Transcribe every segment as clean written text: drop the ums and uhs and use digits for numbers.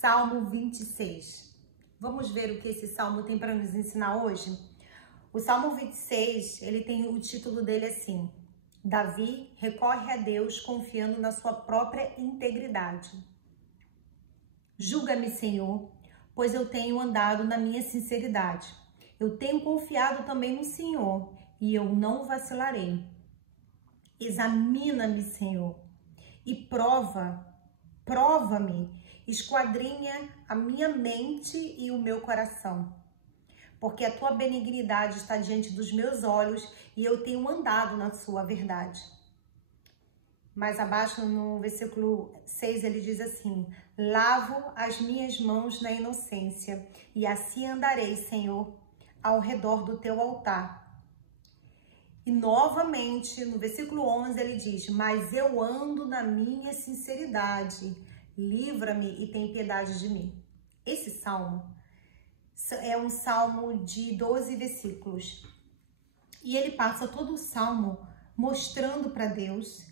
Salmo 26. Vamos ver o que esse salmo tem para nos ensinar hoje? O Salmo 26, ele tem o título dele assim: Davi recorre a Deus confiando na sua própria integridade. Julga-me, Senhor, pois eu tenho andado na minha sinceridade. Eu tenho confiado também no Senhor e eu não vacilarei. Examina-me, Senhor, e prova-me, esquadrinha a minha mente e o meu coração. Porque a tua benignidade está diante dos meus olhos e eu tenho andado na sua verdade. Mais abaixo, no versículo 6, ele diz assim: lavo as minhas mãos na inocência e assim andarei, Senhor, ao redor do teu altar. E novamente, no versículo 11, ele diz: mas eu ando na minha sinceridade, livra-me e tem piedade de mim. Esse salmo é um salmo de 12 versículos. E ele passa todo o salmo mostrando para Deus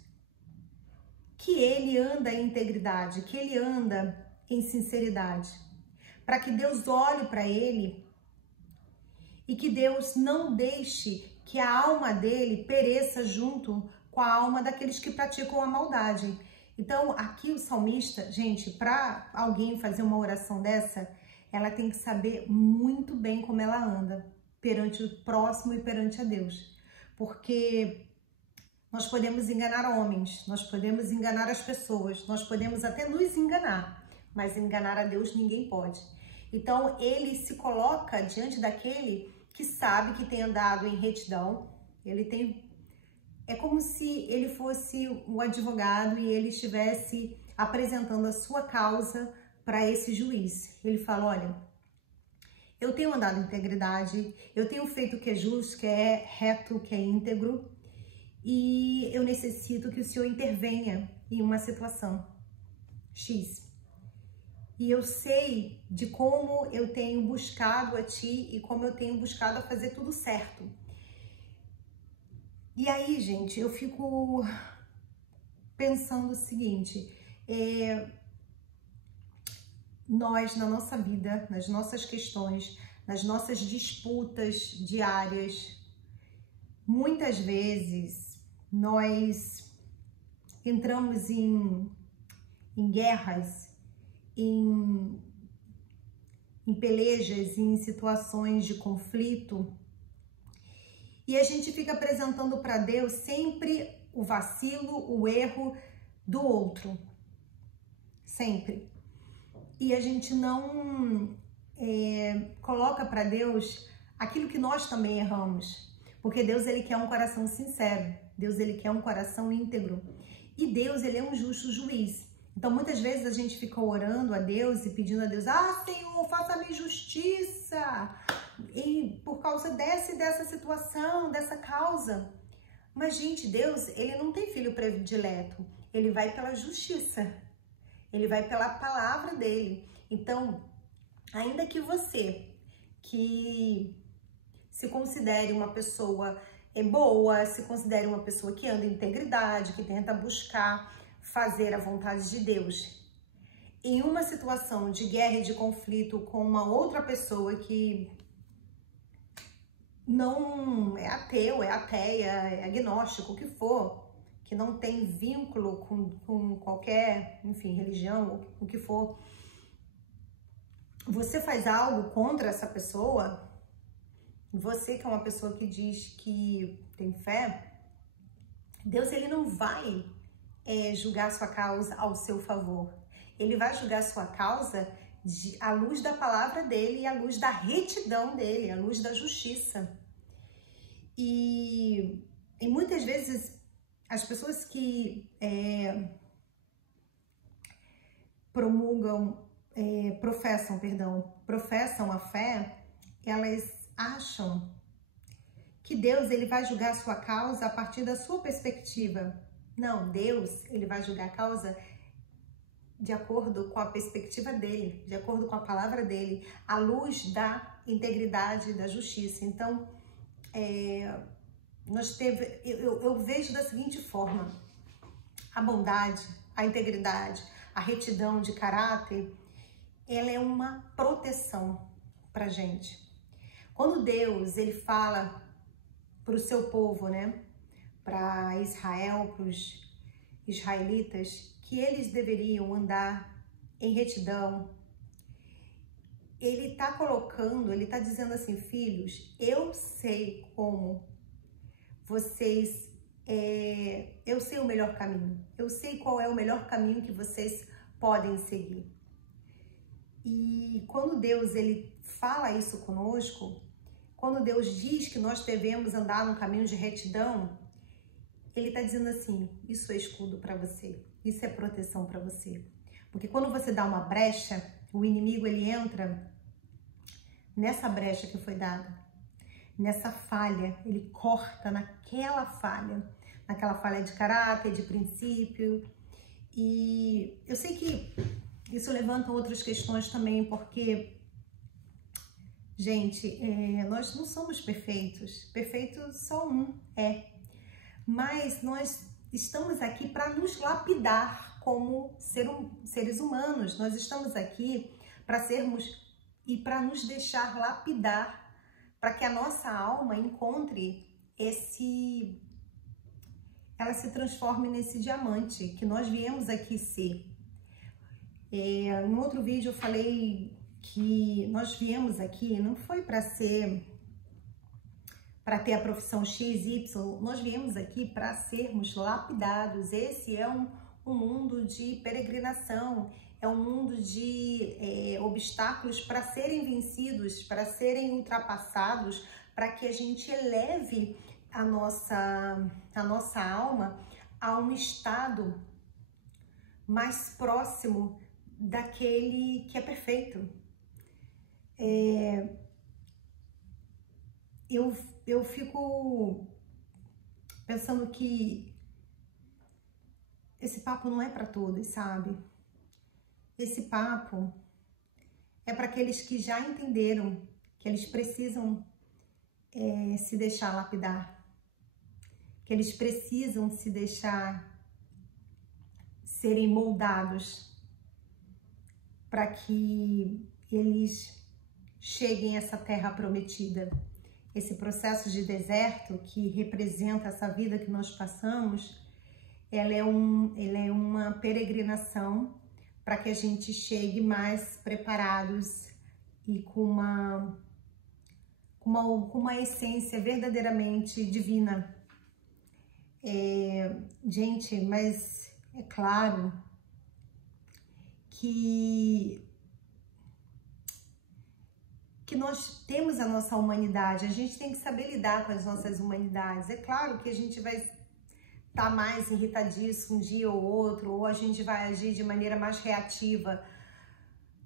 que ele anda em integridade, que ele anda em sinceridade. Para que Deus olhe para ele e que Deus não deixe que a alma dele pereça junto com a alma daqueles que praticam a maldade. Então, aqui o salmista, gente, para alguém fazer uma oração dessa, ela tem que saber muito bem como ela anda perante o próximo e perante a Deus. Porque nós podemos enganar homens, nós podemos enganar as pessoas, nós podemos até nos enganar, mas enganar a Deus ninguém pode. Então, ele se coloca diante daquele que sabe que tem andado em retidão. É como se ele fosse o advogado e ele estivesse apresentando a sua causa para esse juiz. Ele fala: olha, eu tenho andado em integridade, eu tenho feito o que é justo, que é reto, que é íntegro, e eu necessito que o Senhor intervenha em uma situação X. E eu sei de como eu tenho buscado a Ti e como eu tenho buscado a fazer tudo certo. E aí, gente, eu fico pensando o seguinte: nós, na nossa vida, nas nossas questões, nas nossas disputas diárias, muitas vezes nós entramos em guerras, em pelejas, em situações de conflito, e a gente fica apresentando para Deus sempre o vacilo, o erro do outro, sempre. E a gente não coloca para Deus aquilo que nós também erramos, porque Deus, ele quer um coração sincero, Deus, ele quer um coração íntegro, e Deus, ele é um justo juiz. Então, muitas vezes a gente fica orando a Deus e pedindo a Deus: ah, Senhor, faça-me justiça, e por causa dessa e dessa situação, dessa causa. Mas, gente, Deus, ele não tem filho predileto, ele vai pela justiça, ele vai pela palavra dele. Então, ainda que você, que se considere uma pessoa boa, se considere uma pessoa que anda em integridade, que tenta buscar fazer a vontade de Deus, em uma situação de guerra e de conflito com uma outra pessoa que não é ateu, é ateia, é agnóstico, o que for, que não tem vínculo com qualquer, enfim, religião, o que for, você faz algo contra essa pessoa, você que é uma pessoa que diz que tem fé, Deus, ele não vai julgar sua causa ao seu favor. Ele vai julgar sua causa à luz da palavra dele e à luz da retidão dele, à luz da justiça. E muitas vezes as pessoas que professam a fé, elas acham que Deus, ele vai julgar a sua causa a partir da sua perspectiva. Não, Deus, ele vai julgar a causa de acordo com a perspectiva dele, de acordo com a palavra dele, à luz da integridade e da justiça. Então, eu vejo da seguinte forma: a bondade, a integridade, a retidão de caráter ela é uma proteção pra gente. Quando Deus, ele fala para o seu povo, né, para Israel, para os israelitas, que eles deveriam andar em retidão, ele está colocando, ele está dizendo assim, filhos, eu sei como vocês, eu sei o melhor caminho, eu sei qual é o melhor caminho que vocês podem seguir. E quando Deus, ele fala isso conosco, quando Deus diz que nós devemos andar no caminho de retidão, ele está dizendo assim, isso é escudo para você, isso é proteção para você. Porque quando você dá uma brecha, o inimigo, ele entra nessa brecha que foi dada, nessa falha, ele corta naquela falha de caráter, de princípio. E eu sei que isso levanta outras questões também, porque, gente, nós não somos perfeitos. Perfeito só um é. Mas nós estamos aqui para nos lapidar como seres humanos. Nós estamos aqui para sermos e para nos deixar lapidar, para que a nossa alma encontre ela se transforme nesse diamante que nós viemos aqui ser. No outro vídeo eu falei que nós viemos aqui, não foi para ter a profissão XY, nós viemos aqui para sermos lapidados. Esse é um mundo de peregrinação, é um mundo de obstáculos para serem vencidos, para serem ultrapassados, para que a gente eleve a nossa alma a um estado mais próximo daquele que é perfeito. Eu fico pensando que esse papo não é para todos, sabe? Esse papo é para aqueles que já entenderam que eles precisam se deixar lapidar, que eles precisam se deixar serem moldados para que eles cheguem a essa terra prometida. Esse processo de deserto que representa essa vida que nós passamos, ela é uma peregrinação para que a gente chegue mais preparados e com uma essência verdadeiramente divina. Gente, mas é claro que nós temos a nossa humanidade, a gente tem que saber lidar com as nossas humanidades. É claro que a gente vai estar mais irritadiço um dia ou outro, ou a gente vai agir de maneira mais reativa,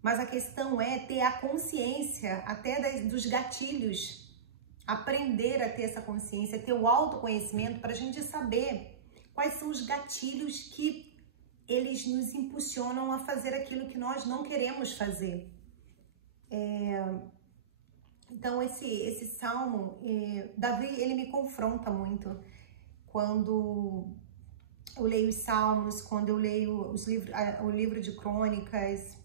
mas a questão é ter a consciência até dos gatilhos, aprender a ter essa consciência, ter o autoconhecimento para a gente saber quais são os gatilhos que eles nos impulsionam a fazer aquilo que nós não queremos fazer. Então esse salmo, Davi, ele me confronta muito quando eu leio os salmos, quando eu leio o livro de crônicas.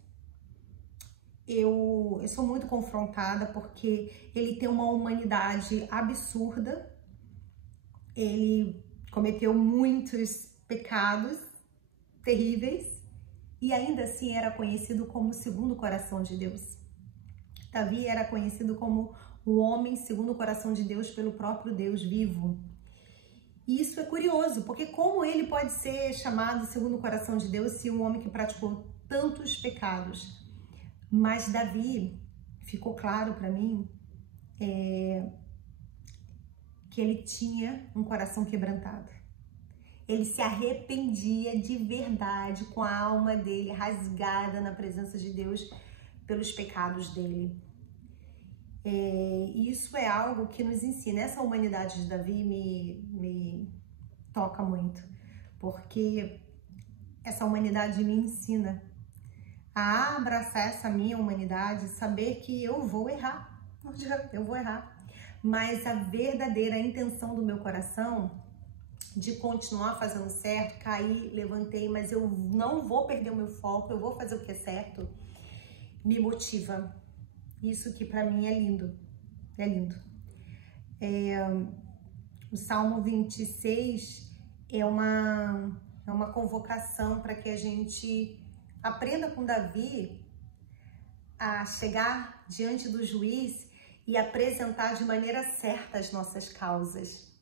Eu sou muito confrontada porque ele tem uma humanidade absurda, ele cometeu muitos pecados terríveis e ainda assim era conhecido como o segundo coração de Deus. Davi era conhecido como o homem segundo o coração de Deus pelo próprio Deus vivo. E isso é curioso, porque como ele pode ser chamado segundo o coração de Deus se um homem que praticou tantos pecados? Mas Davi, ficou claro para mim, que ele tinha um coração quebrantado. Ele se arrependia de verdade, com a alma dele rasgada na presença de Deus pelos pecados dele. E isso é algo que nos ensina. Essa humanidade de Davi me toca muito, porque essa humanidade me ensina a abraçar essa minha humanidade, saber que eu vou errar, não adianta, eu vou errar, mas a verdadeira intenção do meu coração de continuar fazendo certo, caí, levantei, mas eu não vou perder o meu foco, eu vou fazer o que é certo. me motiva. Isso que para mim é lindo, é lindo. O Salmo 26 é uma convocação para que a gente aprenda com Davi a chegar diante do juiz e apresentar de maneira certa as nossas causas.